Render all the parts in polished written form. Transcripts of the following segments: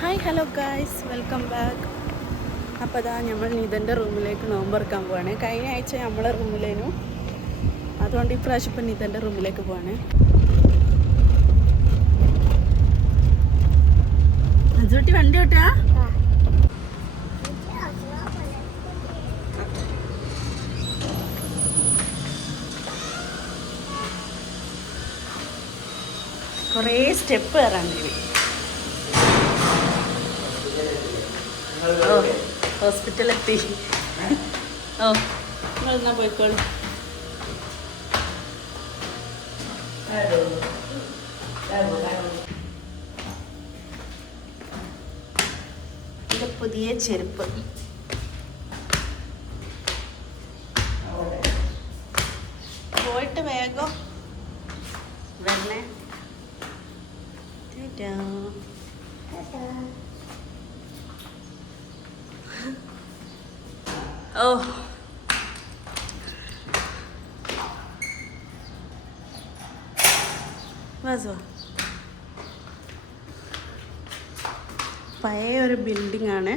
Hi hello guys, welcome back. അപ്പോൾ അതാ നമ്മൾ നിതൻ്റെ റൂമിലേക്ക് നോമ്പറക്കാൻ പോവാണ്. കഴിഞ്ഞ ആഴ്ച നമ്മളെ റൂമിലേനു, അതുകൊണ്ട് ഇപ്രാവശ്യം ഇപ്പം നിതൻ്റെ റൂമിലേക്ക് പോവാണ്. അജുട്ടി വണ്ടി ഓട്ടാ? കുറേ സ്റ്റെപ്പ് കയറാണ്ട്. ഓ ഹോസ്പിറ്റലെത്തി. ഓ നിങ്ങളെന്നാ പോയിക്കോളൂ. ഇത് പുതിയ ചെരുപ്പ്. പോയിട്ട് വേഗം വരണേ. ഓ വാസോ, പഴയ ഒരു ബിൽഡിംഗ് ആണ്.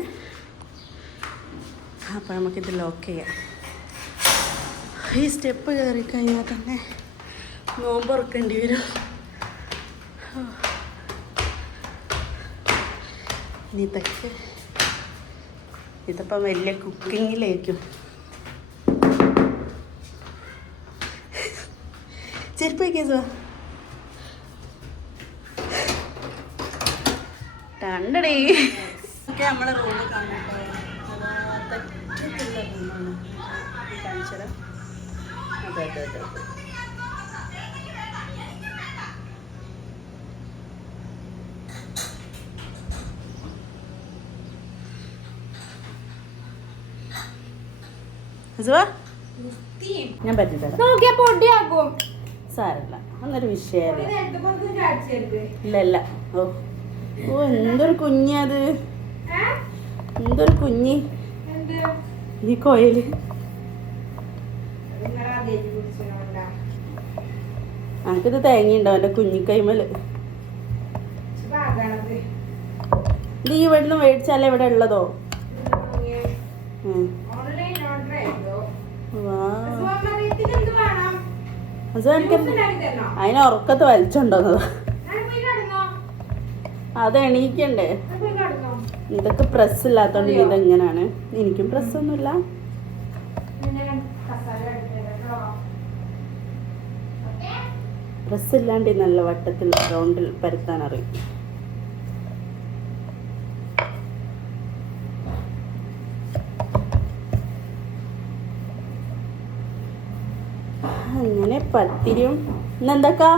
അപ്പോൾ നമുക്കിത് ലോക്ക് ചെയ്യാം. ഈ സ്റ്റെപ്പ് കയറി കഴിഞ്ഞാൽ തന്നെ നോമ്പ് തുറക്കേണ്ടി വരും. ഇതിപ്പം വലിയ കുക്കിങ്ങിലേക്കും. ചെരുപ്പ് വയ്ക്കാ കണ്ടടേ. ഒക്കെ നമ്മളെ റൂമ് കാണട്ടോ. തെറ്റുള്ള റൂമാണ് കാണിച്ചത്. അതെ അതെ അതെ അതെ. ഞാൻ പറ്റിത്തരാം, സാരല്ല, അന്നൊരു വിഷയമല്ല. ഇല്ല. ഓ ഓ എന്തൊരു കുഞ്ഞത്, എന്തൊരു കുഞ്ഞി ഈ കോയില്. എനിക്കിത് തേങ്ങയുണ്ടാവും എൻ്റെ കുഞ്ഞിക്കൈമല്. ഇത് ഈ ഇവിടുന്ന് മേടിച്ചാലേ ഇവിടെ ഉള്ളതോ? അതിനെ ഉറക്കത്ത് വലിച്ചുണ്ടോന്നതാ. അത് എണീക്കണ്ടേ? ഇതൊക്കെ പ്രസ് ഇല്ലാത്തോണ്ട് ഇതെങ്ങനാണ്. എനിക്കും പ്രസ്സൊന്നുമില്ല. പ്രസ് ഇല്ലാണ്ട് നല്ല വട്ടത്തിൽ റൗണ്ടിൽ പരത്താൻ അറിയും. അങ്ങനെ പത്തിരിയും ഇന്നെന്തൊക്കാ?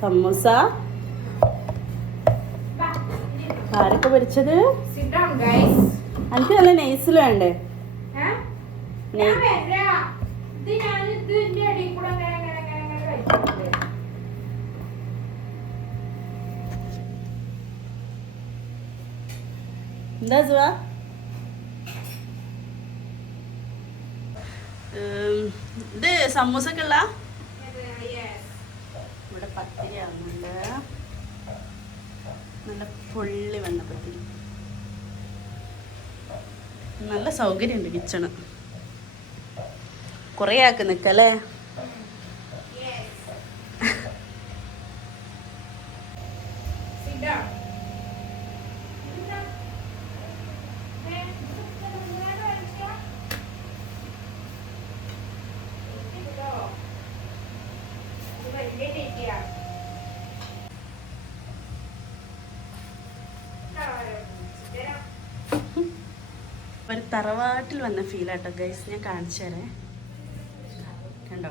സമൂസ. ആരൊക്കെ പൊരിച്ചത്? എനിക്ക് നല്ല നെയ്സിൽ വേണ്ടേ? എന്താ സുവാ? ഇത് സമൂസക്കുള്ള ഇവിടെ പത്തിരി ആകുന്നുണ്ട്. നല്ല പൊള്ളി വന്ന പത്തിരി. നല്ല സൗകര്യമുണ്ട് കിച്ചണ്. കുറേ ആക്കി നിൽക്കല്ലേ? ഒരു തറവാട്ടിൽ വന്ന ഫീലാട്ടോ ഗൈസ്. ഞാൻ കാണിച്ചു തരേ. കണ്ടോ?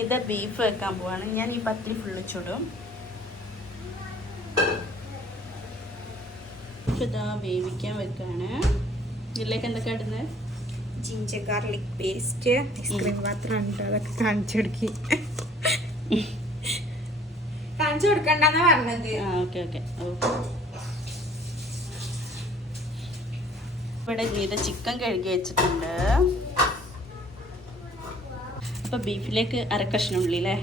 ഇത് ബീഫ് വെക്കാൻ പോവാണ്. ഞാൻ ഈ പത്തിരി ഫുള്ള് ചുടും. ഇതാ വേവിക്കാൻ വെക്കാണ്. ഇതിലേക്ക് എന്തൊക്കെ ഇടുന്നത്? ജിഞ്ചർ ഗാർലിക് പേസ്റ്റ്, ഐസ്ക്രീം മാത്രം ഉണ്ട്. അതൊക്കെ കാണിച്ചു കൊടുക്കി. കാണിച്ചു കൊടുക്കണ്ടെന്നാ പറഞ്ഞത്. Okay okay. ഇവിടെ ഇത് ചിക്കൻ കഴുകി വെച്ചിട്ടുണ്ട്. അപ്പൊ ബീഫിലേക്ക് അരക്കഷ്ണം ഉള്ളി അല്ലേ?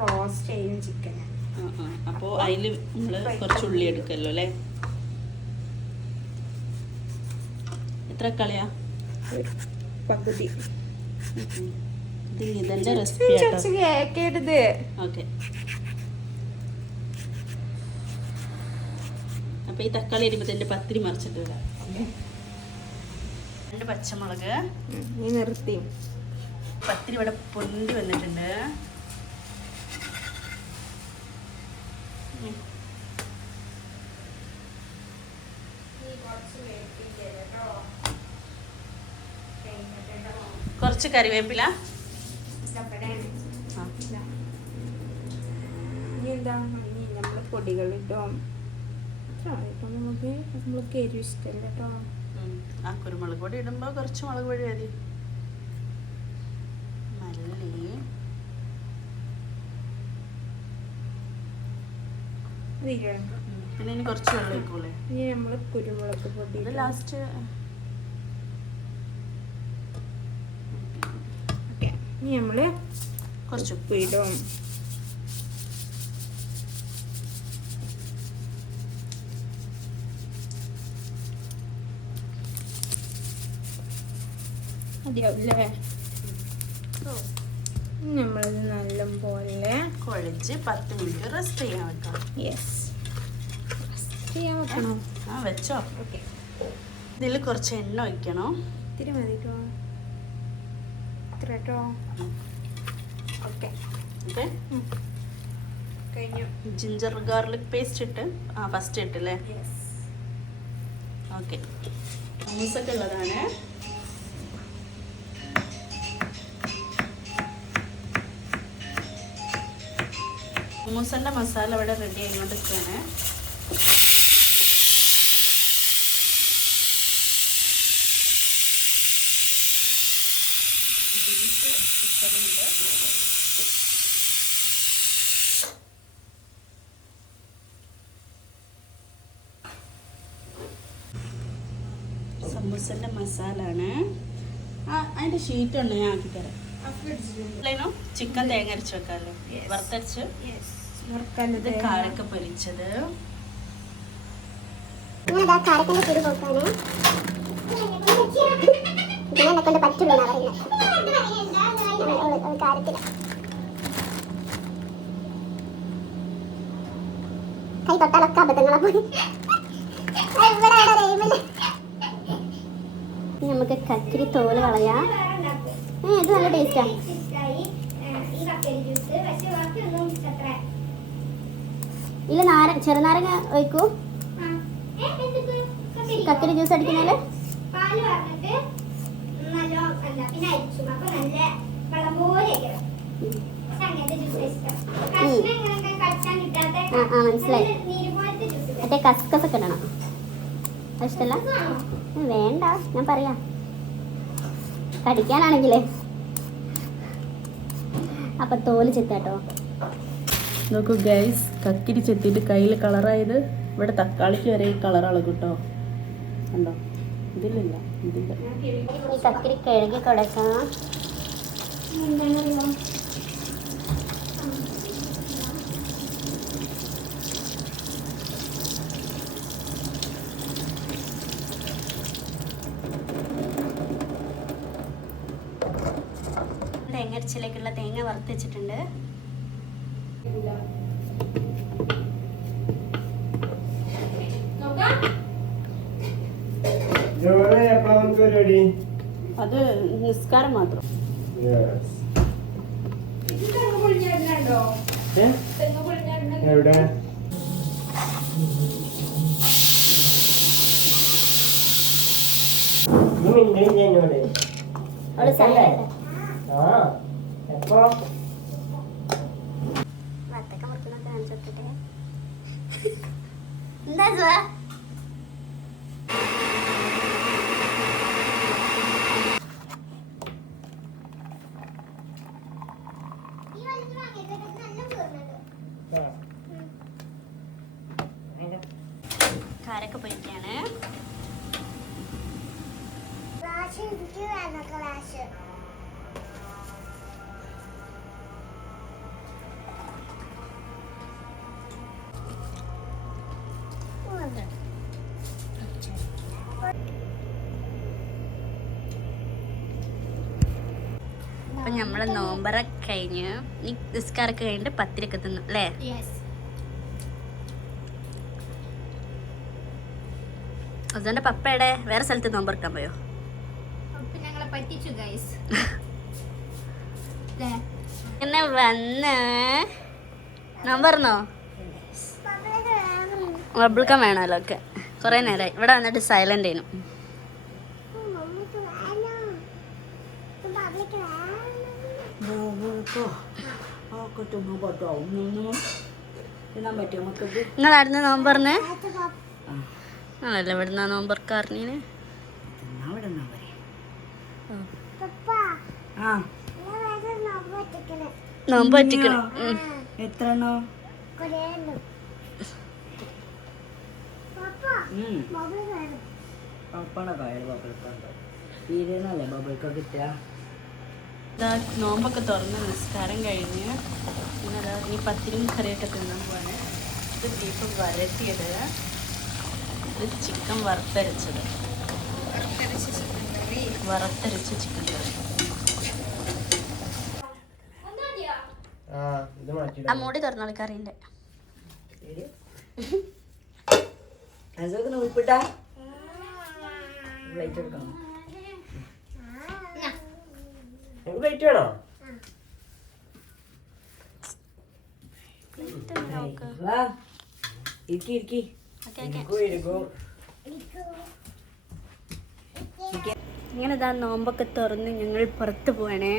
റോസ്റ്റ് ചെയ്യും ചിക്കൻ. അപ്പോൾ അതിൽ നമ്മൾ കുറച്ച് ഉള്ളി എടുക്കല്ലോ അല്ലേ? എത്ര കളിയാ? പകുതി. ഇത് നിതന്റെ റെസിപ്പി കേക്കരുത്. ഓക്കെ. അപ്പൊ ഈ തക്കാളി അരിമ്പത്തിന്റെ പത്തിരി മറിച്ചിട്ട് വിടാം. 2 പച്ചമുളക്. നീ നിർത്തി. പത്തിരി ഇവിടെ പൊന്തി വന്നിട്ടുണ്ട്. കുറച്ച് കറിവേപ്പില. നമ്മള് പൊടികളിട്ടോ നമ്മൾക്ക് എരിവ് ഇഷ്ടമല്ല കേട്ടോ. കുരുമുളക് പൊടി ഇടുമ്പോ കുറച്ച് മുളക് പൊടി മതി. മല്ലി, പിന്നെ ഇനി കുറച്ച് വെള്ളം ഒഴിക്കൂലേ? ഇനി നമ്മള് കുരുമുളക് പൊടി ലാസ്റ്റ്. ഇനി നമ്മള് കുറച്ച് ഉപ്പ് ഇടും. മതിയാവില്ലേ? നമ്മളിത് നല്ലപോലെ കുഴച്ച് 10 മിനിറ്റ് റെസ്റ്റ് ചെയ്യാൻ വെക്കാം. യെസ്, റെസ്റ്റ് ചെയ്യാൻ വെക്കണം. വെച്ചോ. ഓക്കെ. ഇതിൽ കുറച്ച് എണ്ണ ഒഴിക്കണം. ഇത്തിരി മതി കേട്ടോ. ഇത്ര കേട്ടോ. Okay okay. കഴിഞ്ഞു. ജിഞ്ചർ ഗാർലിക് പേസ്റ്റ് ഇട്ട് ഫസ്റ്റ് ഇട്ടല്ലേ? യെസ്. ഓക്കെ. മൂസൊക്കെ ഉള്ളതാണ്. മൂസന്റെ മസാല ഇവിടെ റെഡി ആയിക്കൊണ്ടിരിക്കുകയാണ്. ബീഫ് കുക്കറിലുണ്ട്. സമൂസന്റെ മസാല ആണ്. അതിന്റെ ഷീറ്റ് ഉണ്ട്, ഞാൻ ആക്കി തരാം. ചിക്കൻ തേങ്ങ അരച്ച് വെക്കാമല്ലോ, വറുത്തരച്ച്. ഇത് കാരക്ക പൊരിച്ചത്. കൈ തൊട്ടാലൊക്കെ അബദ്ധങ്ങളാ പോയി. നമുക്ക് കക്കിരി തോല് കളയാം. ഇത് നല്ല ടേസ്റ്റാ. ഇല്ല, ചെറുനാരങ്ങ ഒഴിക്കൂ. കക്കിരി ജ്യൂസ് അടിക്കുന്നതില് മനസ്സിലായി. മറ്റേ കസ്കസൊക്കെ ഇടണം. ഇഷ്ടല്ല? വേണ്ട, ഞാൻ പറയാം. കടിക്കാനാണെങ്കിലേ. അപ്പൊ തോല് ചെത്താട്ടോ. നോക്കൂ ഗൈസ്, കക്കിരി ചെത്തിയിട്ട് കയ്യിൽ കളറായത്. ഇവിടെ തക്കാളിക്ക് വരെ ഈ കളർ അളകും കേട്ടോ. കണ്ടോ? ഇതിലില്ല, ഇതില്ല. ഈ കക്കിരി കഴുകി കൊടുക്കാം. തേങ്ങരച്ചിലേക്കുള്ള തേങ്ങ വറുത്ത് വെച്ചിട്ടുണ്ട്. അത് നിസ്കാരം മാത്രം. എവിടെ അവള് സൈലന്റ്. എപ്പോ വത്തക്ക മുറിക്കുന്നൊക്കെ കാണിച്ചോട്ടെ. എന്താ സുഖ? നിസ്കാരമൊക്കെ പോയിരിക്കുകയാണ്. അപ്പം നമ്മളെ നോമ്പറൊക്കെ കഴിഞ്ഞ് നിസ്കാരമൊക്കെ കഴിഞ്ഞിട്ട് പത്തിരിയൊക്കെ തിന്നു അല്ലേ? അതുകൊണ്ട് പപ്പയുടെ വേറെ സ്ഥലത്ത് നോമ്പറക്കാൻ പോയോ? ഞങ്ങളെ പറ്റിച്ചു ഗൈസ്. എന്നെ വന്ന് നോമ്പറന്നോ? ബബിൾക്കാൻ വേണമല്ലോ ഒക്കെ. കുറേ നേരമായി ഇവിടെ വന്നിട്ട് സൈലൻ്റ് ആയിരുന്നു. നിങ്ങൾ അടുന്ന് നോമ്പറന്ന് ആണല്ലോ ഇവിടുന്ന് നോമ്പറക്കാറിന്. നോമ്പ് പറ്റിക്കണ എത്ര നോമ്പൊക്കെ തുറന്ന് നിസ്കാരം കഴിഞ്ഞ് പിന്നെ അതാ ഈ പത്തിരിയും കറിയൊക്കെ തിന്നാൻ പോവാണ്. ഇത് ബീഫ് വരട്ടിയത്, ഇത് ചിക്കൻ വറുത്തരച്ചത്, വറുത്തരച്ച ചിക്കൻ കറി. ആ മൂടി തുറന്നോളി കറിൻ്റെ. ഉൾപ്പെട്ടാ പ്ലേറ്റ് വേണോ? ഇങ്ങനെ ഇതാ നോമ്പൊക്കെ തുറന്ന് ഞങ്ങൾ പുറത്ത് പോവാണേ.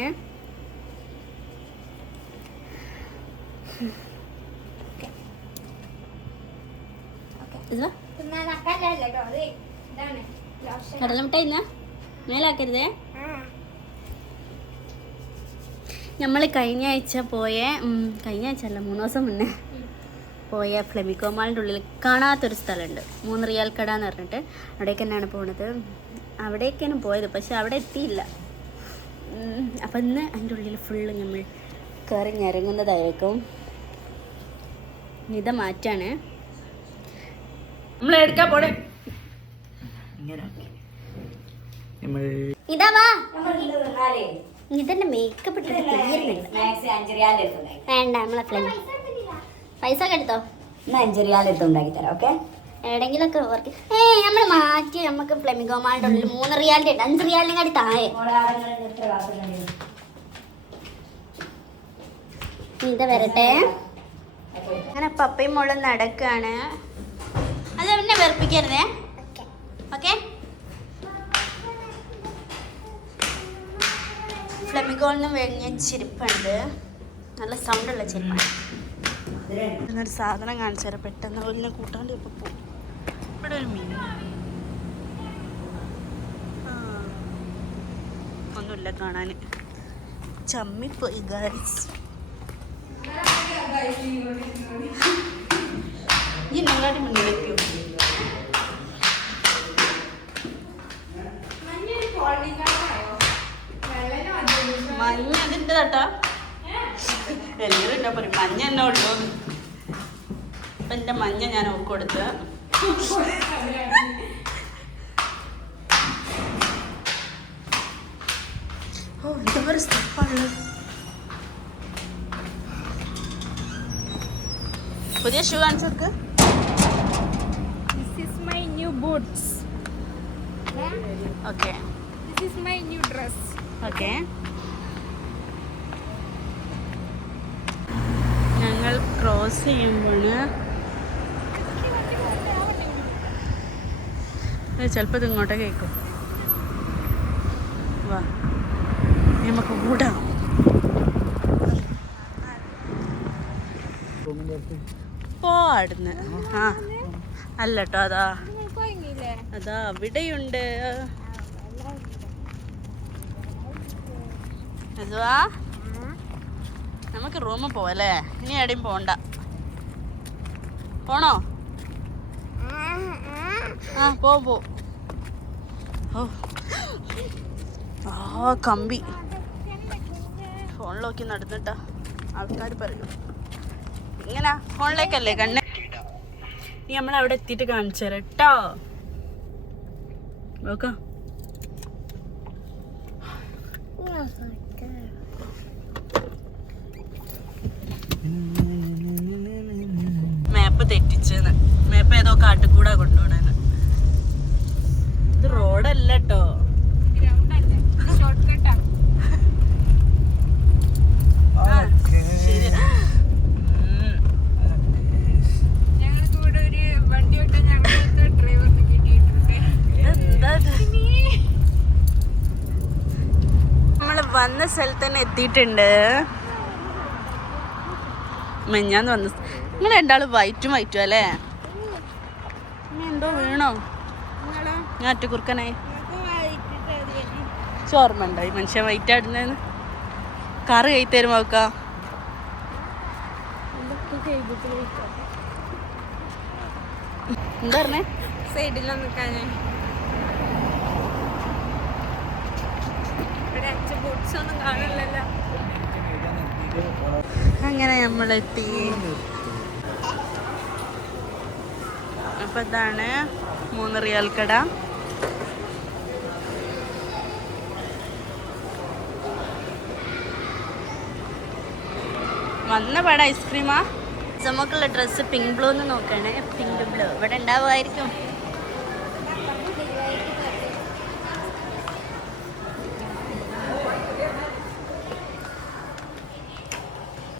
കടലമിട്ടായി ഇന്ന മേലാക്കരുതേ. നമ്മൾ കഴിഞ്ഞ ആഴ്ച കഴിഞ്ഞ ആഴ്ച അല്ല 3 ദിവസം മുന്നേ പോയ ഫ്ലെമിക്കോ മാളിൻ്റെ ഉള്ളിൽ കാണാത്തൊരു സ്ഥലമുണ്ട്, 3 റിയാൽ കട എന്ന് പറഞ്ഞിട്ട്. അവിടേക്ക് തന്നെയാണ് പോണത്. അവിടേക്കാണ് പോയത്, പക്ഷെ അവിടെ എത്തിയില്ല. അപ്പം ഇന്ന് അതിൻ്റെ ഉള്ളിൽ ഫുള്ള് നമ്മൾ കയറി ഞരങ്ങുന്നതായിരിക്കും. ഇത് മാറ്റാണ് നമ്മൾ എടുക്കാൻ പോണേ. ഇതാ വാ, ഇതെന്നെ മേക്കപ്പ് ഇട്ടിട്ട് വേണ്ട. നമ്മളെ ഫ്ലെമി പൈസ ഒക്കെ എടുത്തോ, 5 റിയാൽ എടുത്ത് ഉണ്ടാക്കി തരാം. ഓക്കെ, എവിടെങ്കിലൊക്കെ വർക്ക് നമ്മൾ മാറ്റി. നമുക്ക് ഫ്ലെമിഗോ മാളിൻ്റെ ഉള്ളിൽ 3 റിയാലിൻ്റെ ഉണ്ട്, 5 റിയാലിനെ കാട്ടി താഴെ. ഇത് വരട്ടെ. അങ്ങനെ പപ്പയും മോളും നടക്കാണ്. അത് പിന്നെ വെറുപ്പിക്കരുതേ. ഓക്കെ, ഫ്ലെമിഗോളിന് വേങ്ങിയ ചെരുപ്പുണ്ട്, നല്ല സൗണ്ടുള്ള ചെരുപ്പാണ്. എന്നൊരു സാധനം കാണിച്ചു തരാം പെട്ടെന്ന്. അതിനെ കൂട്ടാണ്ട് ഇപ്പൊ പോകും. ഇവിടെ ഒരു മീൻ ഒന്നുമില്ല കാണാൻ, ചമ്മിപ്പോയി ഗൈസ്. ഈ ഞങ്ങളുടെ മുന്നിലേക്കും മഞ്ഞ അതിൻ്റെ കേട്ടോ. എല്ലാവരും എന്നാ പറയും മഞ്ഞ എന്നാ ഉള്ളൂ. അപ്പം എൻ്റെ മഞ്ഞ ഞാൻ ഒക്കെ കൊടുത്ത്. ഓ ഇതൊരു സ്റ്റെപ്പാണ്. പുതിയ ഷൂ കാണിച്ചോർക്ക്. This is my new boots. Okay, This is my new dress. Okay. ഞങ്ങൾ ക്രോസ് ചെയ്യുമ്പോൾ ചിലപ്പോൾ ഇത് ഇങ്ങോട്ടേ കേൾക്കും. വാ നമുക്ക് കൂടാം. പോടുന്ന് ആ അല്ല കേട്ടോ, അതാ അതാ അവിടെയുണ്ട്. അതുവാ നമുക്ക് റൂമിൽ പോവല്ലേ, ഇനി എവിടെയും പോണ്ട. പോണോ? ആ പോ ഓ ആ കമ്പി ഫോണിലോക്കി നടന്നിട്ടാ ആൾക്കാർ പറയും ഇങ്ങനെ ഫോണിലേക്കല്ലേ കണ്ണേ. നീ നമ്മളവിടെ എത്തിയിട്ട് കാണിച്ചു തരാം കേട്ടോ. നോക്കാം മാപ്പ് തെറ്റിച്ചെന്ന്. മാപ്പ് ഏതോ കാട്ടുകൂടാ കൊണ്ടുപോണെന്ന്. ഇത് റോഡല്ല കേട്ടോ. ഷോർട്ട് കട്ടാ. ശരി. ഞങ്ങൾക്ക് ഇവിടെ ഒരു വണ്ടി ഓട്ടാൻ ഞങ്ങളുടെ ഡ്രൈവറിന് കിട്ടിയിട്ടുണ്ട്. എന്താ നമ്മള് വന്ന സ്ഥലത്ത് തന്നെ എത്തിയിട്ടുണ്ട്. മെഞ്ഞാന്ന് വന്ന നിങ്ങൾ രണ്ടാളും വൈറ്റും അല്ലേ? നീ എന്തോ വീണോ? ഞാൻ ഒറ്റക്കുറുക്കനായി ചോർമ്മ ഉണ്ടായി. മനുഷ്യൻ വൈറ്റ് ആടുന്നേന്ന് കാറ് കൈ തരുമോ നോക്കാം. എന്താ പറഞ്ഞേ? സൈഡിലൊന്നും നിൽക്കാനേ ഇവിടെ അച്ഛൻ ബോട്ട്സ് ഒന്നും കാണില്ലല്ലോ. അങ്ങനെ നമ്മളെത്തി. അപ്പൊ ഇതാണ് 3 റിയാൽ കട. വന്ന പട ഐസ്ക്രീമാ. നമുക്കുള്ള ഡ്രസ്സ് പിങ്ക് ബ്ലൂ എന്ന് നോക്കണേ. പിങ്ക് ബ്ലൂ ഇവിടെ ഉണ്ടാവുമായിരിക്കും.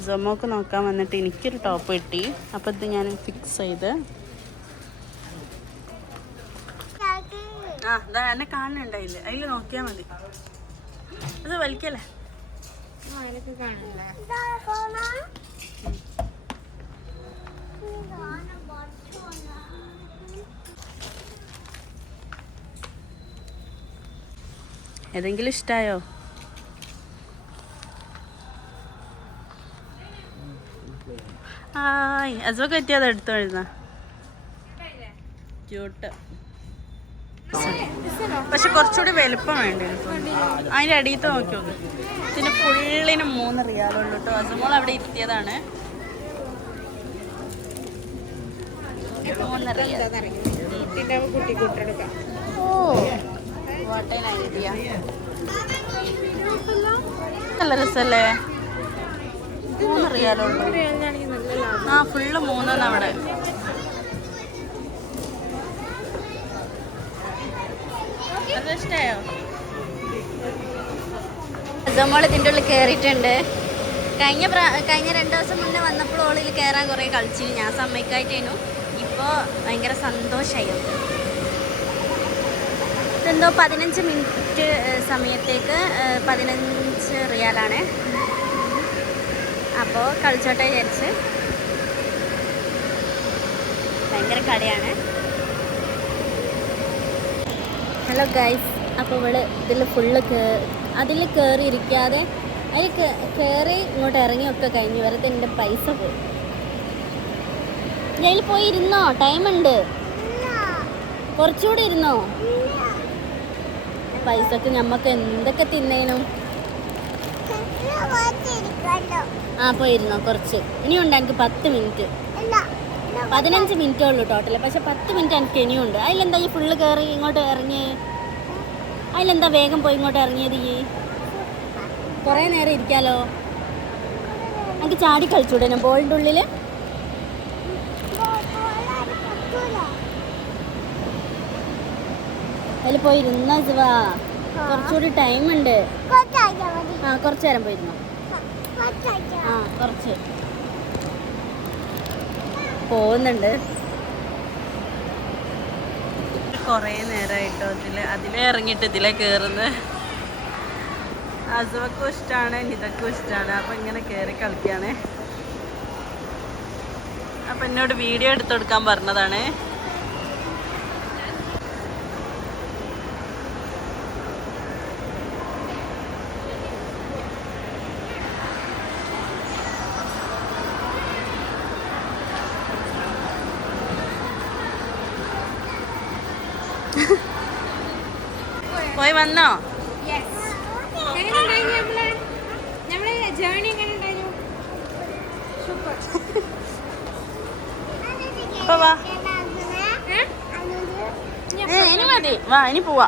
സൊമോക്ക് നോക്കാൻ വന്നിട്ട് എനിക്കൊരു ടോപ്പ് കിട്ടി. അപ്പം ഇത് ഞാൻ ഫിക്സ് ചെയ്ത്. ആ ഇതാ എന്നെ കാണുന്നുണ്ടായില്ലേ, അതിൽ നോക്കിയാൽ മതി. അത് വലിക്കല്ലേ. അതിലൊക്കെ കാണില്ല. ഏതെങ്കിലും ഇഷ്ടായോ? ആയ് അസുഖം എത്തിയത് എടുത്തു എഴുതുന്ന ക്യൂട്ട്. പക്ഷെ കുറച്ചുകൂടി വലുപ്പം വേണ്ടി. അതിൻ്റെ അടിയത്ത് നോക്കി നോക്ക്. ഇതിന് ഫുള്ളിന് 3 റിയാലുള്ളൂ കേട്ടോ. അസുമോൾ അവിടെ ഇരുത്തിയതാണ്. 3 റിയാൽ. കുട്ടി കൂട്ടെടുക്കാം. Oh what an idea. നല്ല രസമല്ലേ? 3 റിയാലുള്ളൂ. ആ ഫുള്ള് 3 അവിടെ. അത് ഇഷ്ടമായോ? നമ്മൾ ഇതിൻ്റെ ഉള്ളിൽ കയറിയിട്ടുണ്ട്. കഴിഞ്ഞ 2 ദിവസം മുന്നേ വന്നപ്പോൾ ഓളിൽ കയറാൻ കുറേ കളിച്ചു. ഞാൻ സമ്മതിക്കായിട്ടേനു. ഇപ്പോൾ ഭയങ്കര സന്തോഷമായി. ഇതെന്തോ 15 മിനിറ്റ് സമയത്തേക്ക് 15 റിയാലാണ്. അപ്പോൾ കളിച്ചോട്ടെ വിചാരിച്ച്. ഭയങ്കര കളിയാണ്. ഹലോ ഗൈസ്, അപ്പോൾ ഇവള് ഇതിൽ ഫുള്ള് അതിൽ കയറി ഇരിക്കാതെ അതിൽ കയറി ഇങ്ങോട്ട് ഇറങ്ങിയൊക്കെ കഴിഞ്ഞ് വെറുതെ എൻ്റെ പൈസ പോയി. ഇതിൽ പോയി ഇരുന്നോ? ടൈമുണ്ട്. കുറച്ചുകൂടി ഇരുന്നോ? പൈസക്ക് ഞമ്മക്ക് എന്തൊക്കെ തിന്നേനും. ആ പോയിരുന്നോ കുറച്ച്. ഇനിയുണ്ട് എനിക്ക് 10 മിനിറ്റ്. 15 മിനിറ്റേ ഉള്ളൂ ടോട്ടൽ. പക്ഷെ 10 മിനിറ്റ് എനിക്ക് ഇനിയുണ്ട്. അതിലെന്താ ഈ ഫുള്ള് കയറി ഇങ്ങോട്ട് ഇറങ്ങിയേ? അതിലെന്താ വേഗം പോയി ഇങ്ങോട്ട് ഇറങ്ങിയത്? ഈ കുറേ നേരം ഇരിക്കാലോ. എനിക്ക് ചാടി കളിച്ചൂടെ ഞാൻ ബോളിൻ്റെ ഉള്ളിൽ? അതിൽ പോയി ഇരുന്നാ വാ. കുറച്ചുകൂടി ടൈമുണ്ട്. ആ കുറച്ച് നേരം പോയിരുന്നു. ആ കുറച്ച് പോകുന്നുണ്ട്. കുറേ നേരമായിട്ടോ അതിലേ ഇറങ്ങിയിട്ട് ഇതിലേ കയറുന്നത്. അസുവക്കും ഇഷ്ടമാണ്, നിതക്കും ഇഷ്ടമാണ്. അപ്പം ഇങ്ങനെ കയറി കളിക്കുകയാണ്. അപ്പം എന്നോട് വീഡിയോ എടുത്തു കൊടുക്കാൻ പറഞ്ഞതാണ്. മിഠായി വന്നോ? നമ്മളെ ജേർണി എങ്ങനെ ഉണ്ടായിരുന്നു? അപ്പൊ വാ. ഇനി മതി, വാ ഇനി പോവാ.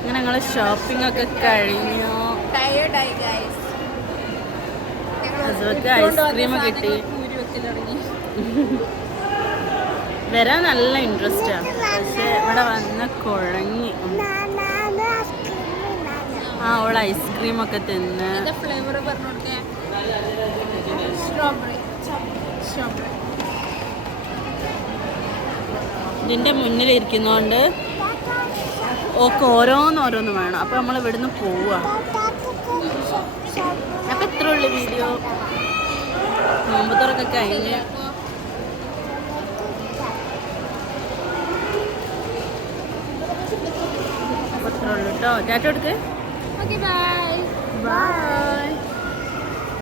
അങ്ങനെ ഞങ്ങള് ഷോപ്പിംഗ് ഒക്കെ കഴിഞ്ഞു. ടയേർഡായി ഗൈസ്. അസുഖക്ക് ഐസ്ക്രീം കിട്ടി. വരാൻ നല്ല ഇൻട്രസ്റ്റാ, പക്ഷെ ഇവിടെ വന്ന് കുഴങ്ങി. ആ അവള് ഐസ്ക്രീം ഒക്കെ തിന്ന്. ഫ്ലേവർ പറഞ്ഞോട്ടെ. സ്ട്രോബെറി. ഇതിന്റെ മുന്നിലിരിക്കുന്നോണ്ട് ഓക്ക് ഓരോന്നോരോന്ന് വേണം. അപ്പൊ നമ്മൾ ഇവിടുന്ന് പോവാ. അപ്പൊ ഇത്ര ഉള്ളു വീഡിയോ. നോമ്പുതുറൊക്കെ കഴിഞ്ഞ് അപ്പൊ ഇത്ര ഉള്ളു കേട്ടോ. ടാറ്റ കൊടുക്ക്. Okay bye. ബൈ.